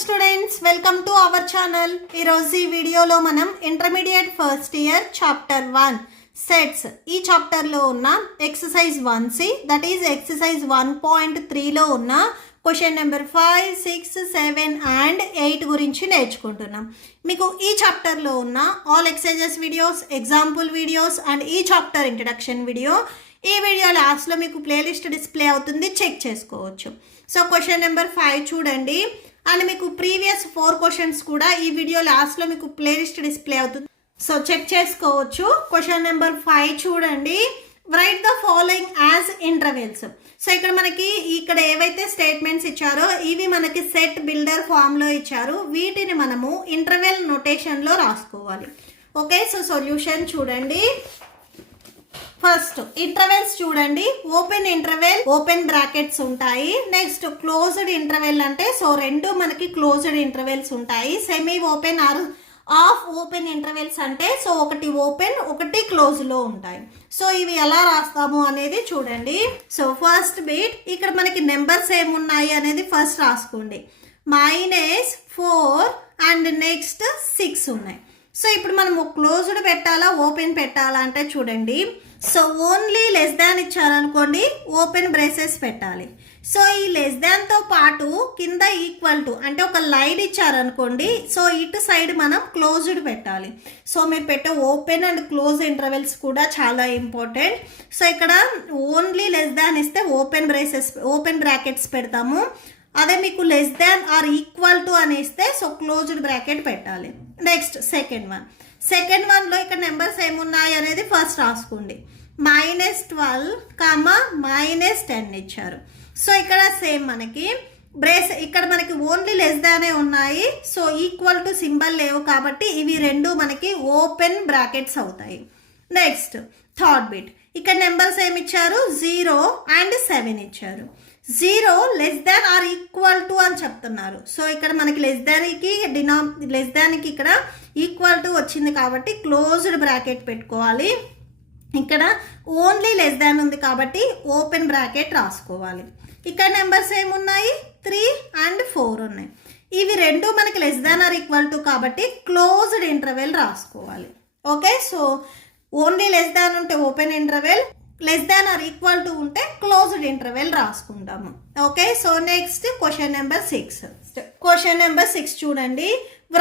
Students, welcome to our channel. ఈరోజు ఈ వీడియోలో మనం intermediate first year chapter 1 sets ఈ చాప్టర్లో ఉన్న exercise 1C, that is exercise 1.3లో ఉన్న క్వశ్చన్ నెంబర్ 5, 6, 7 అండ్ 8 గురించి నేర్చుకుంటున్నాం. మీకు ఈ చాప్టర్లో ఉన్న all exercises videos, example videos and ఈ చాప్టర్ ఇంట్రడక్షన్ వీడియో ఈ వీడియో లాస్ట్లో మీకు ప్లేలిస్ట్ డిస్ప్లే అవుతుంది, చెక్ చేసుకోవచ్చు. సో క్వశ్చన్ నెంబర్ 5 చూడండి, అండ్ మీకు ప్రీవియస్ 4 క్వశ్చన్స్ కూడా ఈ వీడియో లాస్ట్లో మీకు ప్లేలిస్ట్ డిస్ప్లే అవుతుంది, సో చెక్ చేసుకోవచ్చు. క్వశ్చన్ నెంబర్ 5 చూడండి, right the following as intervals. So ఇక్కడ ఏవైతే స్టేట్మెంట్స్ ఇచ్చారో ఇవి మనకి సెట్ బిల్డర్ ఫామ్లో ఇచ్చారు, వీటిని మనము ఇంటర్వెల్ నోటేషన్లో రాసుకోవాలి. ఓకే, సో సొల్యూషన్ చూడండి. ఫస్ట్ ఇంటర్వెల్స్ చూడండి, ఓపెన్ ఇంటర్వెల్ ఓపెన్ బ్రాకెట్స్ ఉంటాయి. నెక్స్ట్ క్లోజ్డ్ ఇంటర్వెల్ అంటే సో రెండు మనకి క్లోజ్డ్ ఇంటర్వెల్స్ ఉంటాయి. Semi open or half open intervals అంటే సో ఒకటి ఓపెన్ ఒకటి క్లోజ్ లో ఉంటాయి. సో ఇవి ఎలా రాస్తాము అనేది చూడండి. సో ఫస్ట్ బిట్, ఇక్కడ మనకి నెంబర్స్ ఏమున్నాయి అనేది ఫస్ట్ రాసుకోండి. -4 అండ్ నెక్స్ట్ 6 ఉన్నాయి. సో ఇప్పుడు మనము క్లోజ్డ్ పెట్టాలా ఓపెన్ పెట్టాలా అంటే చూడండి, సో ఓన్లీ లెస్ దాన్ ఇచ్చారనుకోండి ఓపెన్ బ్రేసెస్ పెట్టాలి. సో ఈ లెస్ దాన్తో పాటు కింద ఈక్వల్ టు అంటే ఒక లైన్ ఇచ్చారనుకోండి, సో ఇటు సైడ్ మనం క్లోజ్డ్ పెట్టాలి. సో మీరు పెట్టే ఓపెన్ అండ్ క్లోజ్ ఇంటర్వెల్స్ కూడా చాలా ఇంపార్టెంట్. సో ఇక్కడ ఓన్లీ లెస్ దాన్ ఇస్తే ఓపెన్ బ్రాకెట్స్ పెడతాము. అదే మీకు less than or equal to అని ఇస్తే సో క్లోజ్డ్ బ్రాకెట్ పెట్టాలి. నెక్స్ట్ సెకండ్ వన్లో ఇక్కడ నెంబర్స్ ఏమున్నాయి అనేది ఫస్ట్ రాసుకోండి. -12, -10 ఇచ్చారు. సో ఇక్కడ సేమ్ మనకి ఇక్కడ మనకి ఓన్లీ లెస్ దానే ఉన్నాయి, సో ఈక్వల్ టు సింబల్ లేవు కాబట్టి ఇవి రెండు మనకి ఓపెన్ బ్రాకెట్స్ అవుతాయి. నెక్స్ట్ థర్డ్ బిట్, ఇక్కడ నెంబర్స్ ఏమి ఇచ్చారు 0 అండ్ 7 ఇచ్చారు. 0 less than or equal to అని చెప్తున్నారు. సో ఇక్కడ మనకి లెస్ దానికి ఇక్కడ ఈక్వల్ టు వచ్చింది కాబట్టి క్లోజ్డ్ బ్రాకెట్ పెట్టుకోవాలి. ఇక్కడ ఓన్లీ లెస్ దాన్ ఉంది కాబట్టి ఓపెన్ బ్రాకెట్ రాసుకోవాలి. ఇక్కడ నెంబర్స్ ఏమున్నాయి 3 అండ్ 4 ఉన్నాయి. ఇవి రెండు మనకి less than or equal to కాబట్టి క్లోజ్డ్ ఇంటర్వెల్ రాసుకోవాలి. Okay, so only less than ఉంటే open interval, less than or equal to ఉంటే క్లోజ్డ్ ఇంటర్వెల్ రాసుకుంటాము. Okay, so next question number 6 చూడండి,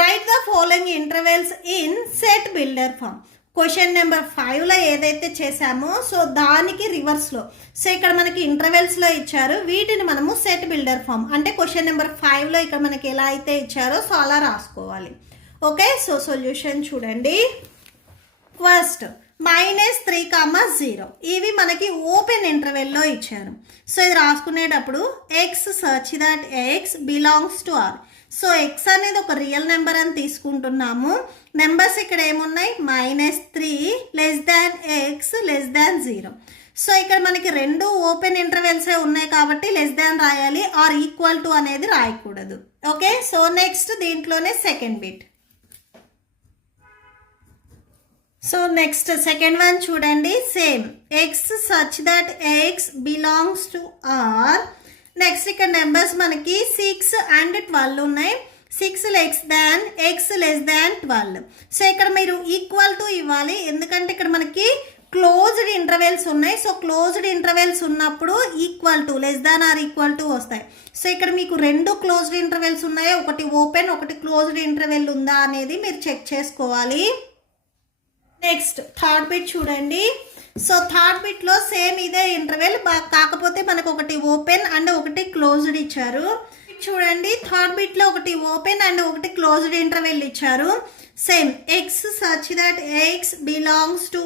right the following intervals in set builder form. Question number 5లో ఏదైతే చేసామో so దానికి రివర్స్లో. సో ఇక్కడ మనకి ఇంటర్వెల్స్లో ఇచ్చారు, వీటిని మనము సెట్ బిల్డర్ ఫామ్ అంటే క్వశ్చన్ నెంబర్ 5లో ఇక్కడ మనకి ఎలా అయితే ఇచ్చారో సో అలా రాసుకోవాలి. ఓకే, సో సొల్యూషన్ చూడండి. ఫస్ట్ -3, 0 ఇవి మనకి ఓపెన్ ఇంటర్వెల్లో ఇచ్చారు. సో ఇది రాసుకునేటప్పుడు x such that x belongs to r. So x అనేది ఒక రియల్ నెంబర్ అని తీసుకుంటున్నాము. నెంబర్స్ ఇక్కడ ఏమున్నాయి -3 లెస్ దాన్ x లెస్ దాన్ 0. సో ఇక్కడ మనకి రెండు ఓపెన్ ఇంటర్వెల్సే ఉన్నాయి కాబట్టి లెస్ దాన్ రాయాలి, ఆర్ ఈక్వల్ టు అనేది రాయకూడదు. ఓకే, సో నెక్స్ట్ దీంట్లోనే second bit. So next second one చూడండి, same x such that x belongs to r. Next ఇక్కడ నెంబర్స్ మనకి 6 అండ్ 12 ఉన్నాయి. 6 less than x less than 12. So ఇక్కడ మీరు ఈక్వల్ టు ఇవ్వాలి, ఎందుకంటే ఇక్కడ మనకి క్లోజ్డ్ ఇంటర్వెల్స్ ఉన్నాయి. సో క్లోజ్డ్ ఇంటర్వెల్స్ ఉన్నప్పుడు equal to less than or equal to వస్తాయి. సో ఇక్కడ మీకు రెండు క్లోజ్డ్ ఇంటర్వెల్స్ ఉన్నాయి, ఒకటి ఓపెన్ ఒకటి క్లోజ్డ్ ఇంటర్వెల్ ఉందా అనేది మీరు చెక్ చేసుకోవాలి. నెక్స్ట్ థర్డ్ బిట్ చూడండి, సో థర్డ్ బిట్లో సేమ్ ఇదే ఇంటర్వెల్, కాకపోతే మనకు ఒకటి ఓపెన్ అండ్ ఒకటి క్లోజ్డ్ ఇచ్చారు. చూడండి, థర్డ్ బిట్లో ఒకటి ఓపెన్ అండ్ ఒకటి క్లోజ్డ్ ఇంటర్వెల్ ఇచ్చారు. Same x such that x belongs to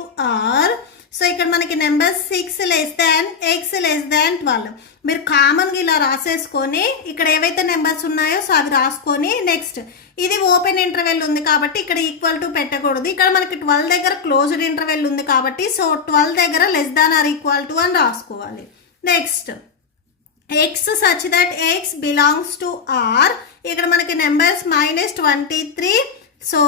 r. So ఇక్కడ మనకి number 6 less than x less than 12. మీరు కామన్గా ఇలా రాసేసుకొని ఇక్కడ ఏవైతే నెంబర్స్ ఉన్నాయో సో అవి రాసుకొని, నెక్స్ట్ ఇది ఓపెన్ ఇంటర్వెల్ ఉంది కాబట్టి ఇక్కడ ఈక్వల్ టు పెట్టకూడదు. ఇక్కడ మనకి 12 దగ్గర క్లోజ్డ్ ఇంటర్వెల్ ఉంది కాబట్టి సో 12 దగ్గర less than or equal to అని రాసుకోవాలి. Next x such that x belongs to r. ఇక్కడ మనకి numbers -23 so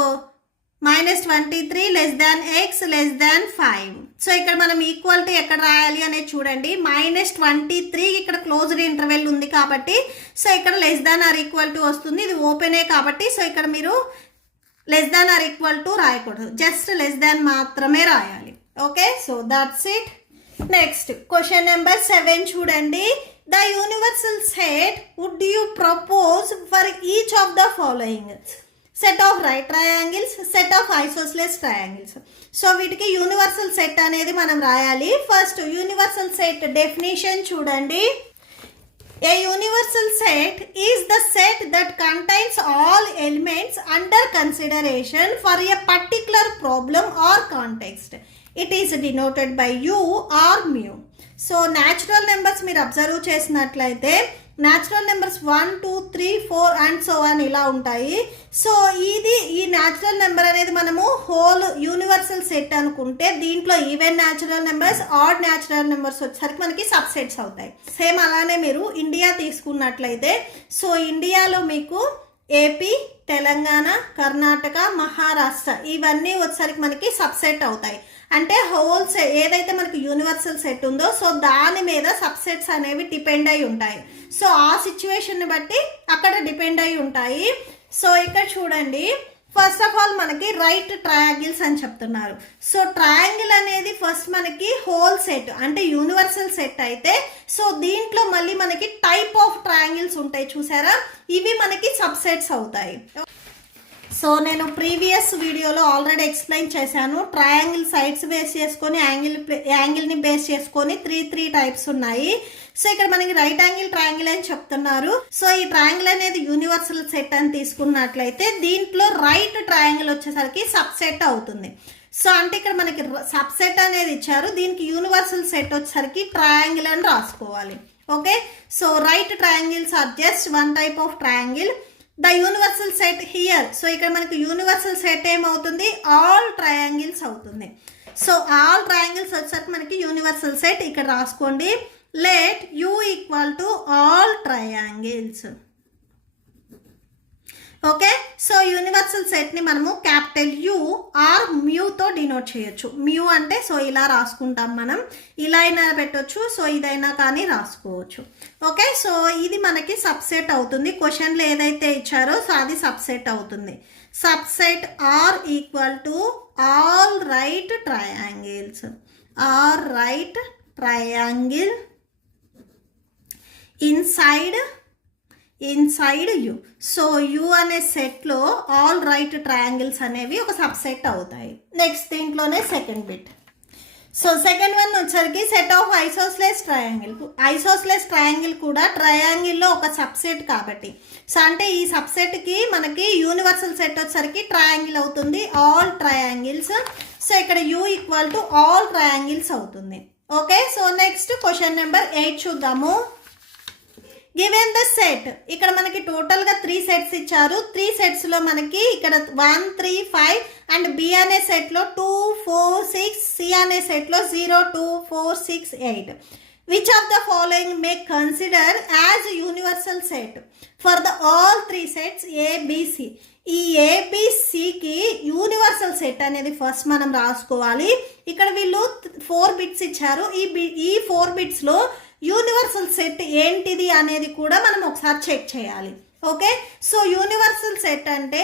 -23 less than x less దాన్ 5. సో ఇక్కడ మనం ఈక్వాలిటీ ఎక్కడ రాయాలి అనేది చూడండి. -23 ఇక్కడ క్లోజ్డ్ ఇంటర్వెల్ ఉంది కాబట్టి సో ఇక్కడ less than or equal to వస్తుంది. ఇది ఓపెనే కాబట్టి సో ఇక్కడ మీరు less than or equal to రాయకూడదు, జస్ట్ లెస్ దాన్ మాత్రమే రాయాలి. Okay, so that's it. Next question number 7 చూడండి. The universal set would you propose for each of the following? Set of right triangles, set of isosceles triangles. So వీటికి universal set అనేది మనం రాయాలి. First universal set definition చూడండి. A universal set is the set that contains all elements under consideration for a particular problem or context. It is denoted by u or mu. So natural numbers మీరు observe చేసినట్లయితే natural numbers 1 2 3 4 and so on ఇలా ఉంటాయి. So ఈ natural number అనేది మనము whole universal set అనుకుంటే దీంట్లో even natural numbers, add natural numbers వచ్చేసరికి మనకి సబ్సెట్స్ అవుతాయి. సేమ్ అలానే మీరు ఇండియా తీసుకున్నట్లయితే సో ఇండియాలో మీకు ఏపీ, తెలంగాణ, కర్ణాటక, మహారాష్ట్ర ఇవన్నీ వచ్చేసరికి మనకి సబ్సెట్ అవుతాయి. అంటే హోల్ సెట్ ఏదైతే మనకి యూనివర్సల్ సెట్ ఉందో సో దాని మీద సబ్సెట్స్ అనేవి డిపెండ్ అయి ఉంటాయి. సో ఆ సిచ్యువేషన్ బట్టి అక్కడ డిపెండ్ అయి ఉంటాయి. సో ఇక్కడ చూడండి, ఫస్ట్ ఆఫ్ ఆల్ మనకి రైట్ ట్రయాంగిల్స్ అని చెప్తున్నారు. సో ట్రయాంగిల్ అనేది ఫస్ట్ మనకి హోల్ సెట్ అంటే యూనివర్సల్ సెట్ అయితే సో దీంట్లో మళ్ళీ మనకి టైప్ ఆఫ్ ట్రయాంగిల్స్ ఉంటాయి చూసారా, ఇవి మనకి సబ్సెట్స్ అవుతాయి. సో నేను ప్రీవియస్ వీడియోలో ఆల్రెడీ ఎక్స్ప్లెయిన్ చేశాను. ట్రయాంగిల్ సైడ్స్ బేస్ చేసుకొని యాంగిల్ని బేస్ చేసుకొని త్రీ టైప్స్ ఉన్నాయి. సో ఇక్కడ మనకి రైట్ యాంగిల్ ట్రయాంగిల్ అని చెప్తున్నారు. సో ఈ ట్రయాంగిల్ అనేది యూనివర్సల్ సెట్ అని తీసుకున్నట్లయితే దీంట్లో రైట్ ట్రయాంగిల్ వచ్చేసరికి సబ్సెట్ అవుతుంది. సో అంటే ఇక్కడ మనకి సబ్సెట్ అనేది ఇచ్చారు, దీనికి యూనివర్సల్ సెట్ వచ్చేసరికి ట్రయాంగిల్ అని రాసుకోవాలి. Okay, so right triangles are just one type of triangle. The universal set here, so ఇక్కడ మనకి యూనివర్సల్ సెట్ ఏమవుతుంది, ఆల్ ట్రయాంగిల్స్ అవుతుంది. సో ఆల్ ట్రయాంగిల్స్ వచ్చేసరికి మనకి యూనివర్సల్ సెట్ ఇక్కడ రాసుకోండి. Let U equal to all triangles. Okay, so universal సెట్ని మనము క్యాపిటల్ యూ ఆర్ మ్యూతో డినోట్ చేయొచ్చు. మ్యూ అంటే సో ఇలా రాసుకుంటాం మనం, ఇలా అయినా పెట్టవచ్చు, సో ఇదైనా కానీ రాసుకోవచ్చు. ఓకే, సో ఇది మనకి సబ్సెట్ అవుతుంది. క్వశ్చన్లో ఏదైతే ఇచ్చారో సో అది సబ్సెట్ అవుతుంది. Subset or equal to all right triangles. Or right triangle inside U. So U అనే సెట్లో ఆల్ రైట్ ట్రయాంగిల్స్ అనేవి ఒక సబ్సెట్ అవుతాయి. నెక్స్ట్ దీంట్లోనే second bit. So second one వచ్చరికి సెట్ ఆఫ్ ఐసోస్సెలేస్ ట్రయాంగిల్. ఐసోస్సెలేస్ ట్రయాంగిల్ కూడా ట్రయాంగిల్లో ఒక సబ్సెట్ కాబట్టి సో అంటే ఈ సబ్సెట్కి మనకి యూనివర్సల్ సెట్ వచ్చేసరికి ట్రయాంగిల్ అవుతుంది, ఆల్ ట్రయాంగిల్స్. సో ఇక్కడ U equal to all triangles అవుతుంది. Okay, so next question number 8 చూద్దాము. గివెన్ ద సెట్, ఇక్కడ మనకి టోటల్గా 3 సెట్స్ ఇచ్చారు. 3 సెట్స్లో మనకి ఇక్కడ 1 3 5 అండ్ బి అనే సెట్లో 2 4 6, సి అనే సెట్లో 0 2 4 6 8. Which of the following may consider as universal set for the all 3 sets A B C. ఈ ఏబిసికి యూనివర్సల్ సెట్ అనేది ఫస్ట్ మనం రాసుకోవాలి. ఇక్కడ వీళ్ళు 4 బిట్స్ ఇచ్చారు. ఈ 4 బిట్స్లో యూనివర్సల్ సెట్ ఏంటిది అనేది కూడా మనం ఒకసారి చెక్ చేయాలి. ఓకే, సో యూనివర్సల్ సెట్ అంటే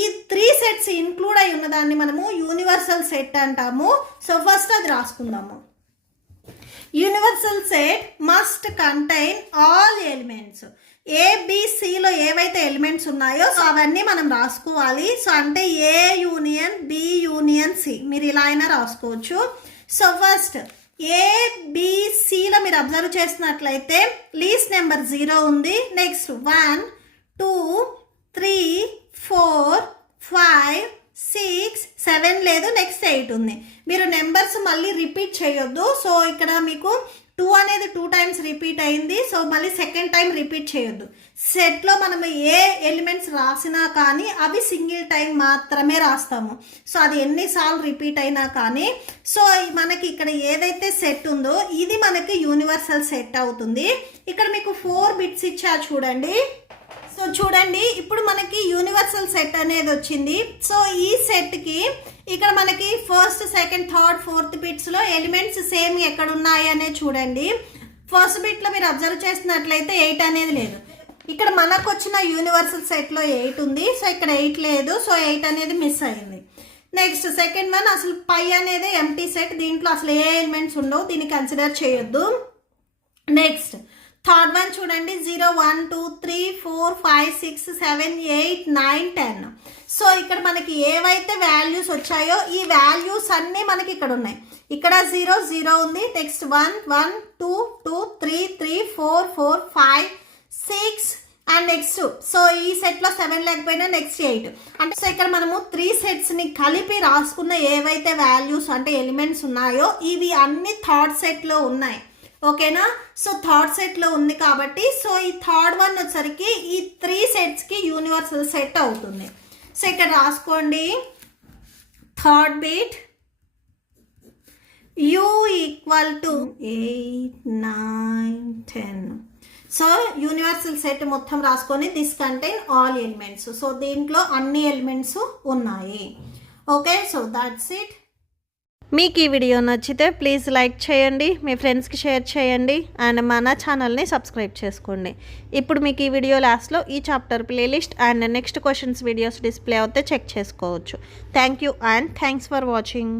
ఈ 3 సెట్స్ ఇంక్లూడ్ అయి ఉన్నదాన్ని మనము యూనివర్సల్ సెట్ అంటాము. సో ఫస్ట్ అది రాసుకుందాము. Universal set must contain all elements. ఏబిసిలో ఏవైతే ఎలిమెంట్స్ ఉన్నాయో సో అవన్నీ మనం రాసుకోవాలి. సో అంటే A union B union C, మీరు ఇలా అయినా రాసుకోవచ్చు. సో ఫస్ట్ ఏబిసిలో మీరు అబ్జర్వ్ చేసినట్లయితే లీస్ట్ నెంబర్ 0 ఉంది. నెక్స్ట్ 1 2 3 4 5 6 7 లేదు, నెక్స్ట్ 8 ఉంది. మీరు నెంబర్స్ మళ్ళీ రిపీట్ చేయొద్దు. సో ఇక్కడ మీకు 2 అనేది 2 టైమ్స్ రిపీట్ అయింది. సో మళ్ళీ సెకండ్ టైం రిపీట్ చేయొద్దు. సెట్లో మనం ఏ ఎలిమెంట్స్ రాసినా కానీ అవి సింగిల్ టైం మాత్రమే రాస్తాము. సో అది ఎన్నిసార్లు రిపీట్ అయినా కానీ సో మనకి ఇక్కడ ఏదైతే సెట్ ఉందో ఇది మనకి యూనివర్సల్ సెట్ అవుతుంది. ఇక్కడ మీకు 4 బిట్స్ ఇచ్చా చూడండి. సో సో చూడండి ఇప్పుడు మనకి యూనివర్సల్ సెట్ అనేది వచ్చింది. సో ఈ సెట్కి ఇక్కడ మనకి ఫస్ట్ సెకండ్ థర్డ్ ఫోర్త్ బిట్స్లో ఎలిమెంట్స్ సేమ్ ఎక్కడ ఉన్నాయి అనేది చూడండి. ఫస్ట్ బిట్లో మీరు అబ్జర్వ్ చేసినట్లయితే 8 అనేది లేదు. ఇక్కడ మనకు వచ్చిన యూనివర్సల్ సెట్లో 8 ఉంది. సో ఇక్కడ 8 లేదు. సో 8 అనేది మిస్ అయింది. నెక్స్ట్ సెకండ్ వన్ అసలు పై అనేది ఎంటీ సెట్, దీంట్లో అసలు ఏ ఎలిమెంట్స్ ఉండవు, దీన్ని కన్సిడర్ చేయొద్దు. నెక్స్ట్ థర్డ్ వన్ చూడండి 0 1 2 3 4 5 6 7 8 9 10. సో ఇక్కడ మనకి ఏవైతే వాల్యూస్ వచ్చాయో ఈ వాల్యూస్ అన్నీ మనకి ఇక్కడ ఉన్నాయి. ఇక్కడ 0 0 ఉంది. నెక్స్ట్ 1 1 2 2 3 3 4 4 5 6 అండ్ నెక్స్ట్ సో ఈ సెట్లో 7 లేకపోయినా నెక్స్ట్ 8. అంటే సో ఇక్కడ మనము 3 సెట్స్ని కలిపి రాసుకున్న ఏవైతే వాల్యూస్ అంటే ఎలిమెంట్స్ ఉన్నాయో ఇవి అన్ని థర్డ్ సెట్లో ఉన్నాయి. ఓకేనా. సో థర్డ్ సెట్లో ఉంది కాబట్టి సో ఈ థర్డ్ వన్ వచ్చరికి ఈ 3 సెట్స్కి యూనివర్సల్ సెట్ అవుతుంది. సో ఇక్కడ రాసుకోండి third bit u equal to 8 9 10. So universal set మొత్తం రాసుకొని this contain all elements. So దీంట్లో అన్ని ఎలిమెంట్స్ ఉన్నాయి. Okay so that's it. మీకు ఈ వీడియో నచ్చితే ప్లీజ్ లైక్ చేయండి, మీ ఫ్రెండ్స్కి షేర్ చేయండి అండ్ మన ఛానల్ని సబ్స్క్రైబ్ చేసుకోండి. ఇప్పుడు మీకు ఈ వీడియో లాస్ట్లో ఈ chapter playlist and next questions videos display అవుతే చెక్ చేసుకోవచ్చు. Thank you and thanks for watching.